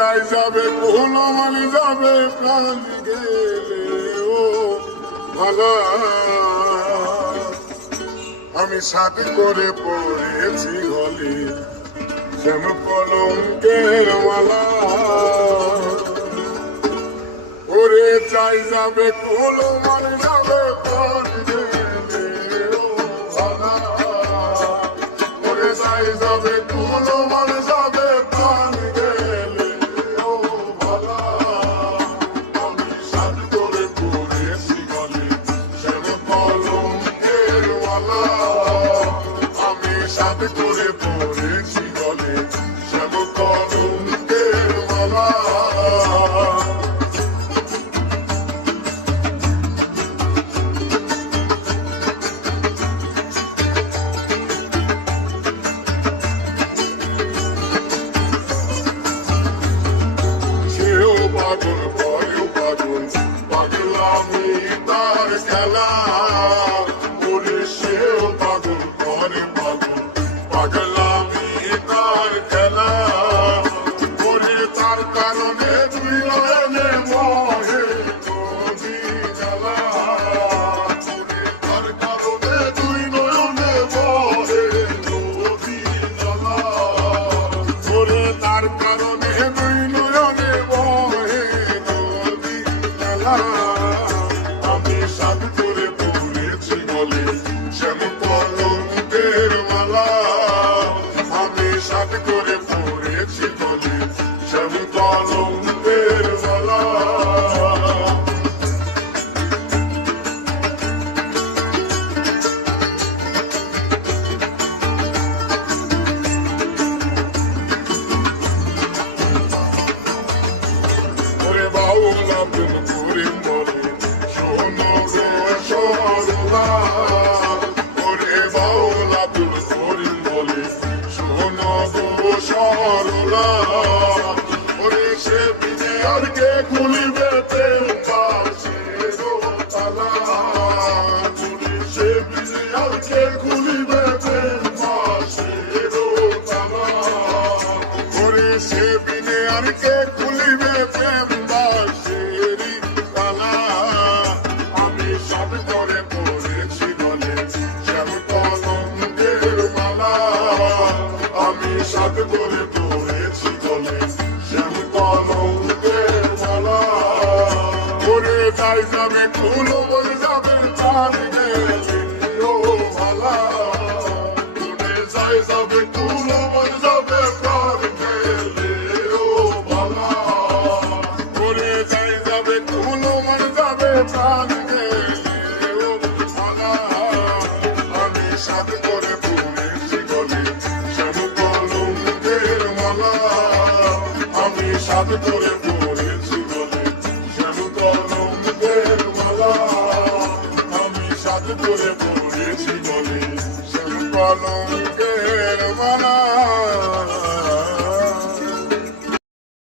চাই যাবে কোনো মানে যাবে প্রাণ গেলে ও ভালা আমি সাথে করে পড়েছি গলে যেন কলঙ্কের মালা ওরে চাই যাবে কোনো মানে যাবে প্রাণ গেলে ও ভালা ওরে চাই যাবে কোনো মানে যাবে প্রাণ গেলে ও ভালা আমি সাথে করে পড়েছি গলে যেন কলঙ্কের মালা আমি সাথে করে পড়েছি গলে যেন কলঙ্কের মালা পাগল পরেও পাগল পাগলামি তার খেলা ওরে সেও পাগল পরে পাগল পাগলামি তার খেলা ওরে তার কারণে দুই নয়নে মহে নদী জ্বালা ওরে তার কারণে দুই নয়নে মহে নদী জ্বালা ওরে তার কারণে দুই নয়নে আমি সাথে করে পড়েছি গলে যেন কলঙ্কের মালা আমি সাথে করে পড়েছি গলে যেন কলঙ্কের মালা ওরে বাউল আব্দুল করিম বলে শোনো রে সরলা ওরে বাউল আব্দুল করিম বলে শোনো গো সরলা ওরে সে বিনে আর কে খুলিবে প্রেম পাশের তালা ওরে সে বিনে আর কে খুলিবে প্রেম পাশের তালা ওরে সে বিনে আর কে খুলিবে প্রেম সাথে করে পড়েছি গলে যেন কলঙ্কের মালা ওরে যাই যাবে কোনো বলে যাবে প্রাণ গেলে ও ভালা ওরে যাই যাবে কোনো বলে যাবে প্রাণ গেলে ও ভালা ওরে যাই যাবে কোনো বলে যাবে প্রাণ গেলে ও ভালা আমি সাথে করে পড়েছি গলে আমি সাথে করে পড়েছি গলে যেন কলঙ্কের মালা আমি সাথে করে পড়েছি গলে যেন কলঙ্কের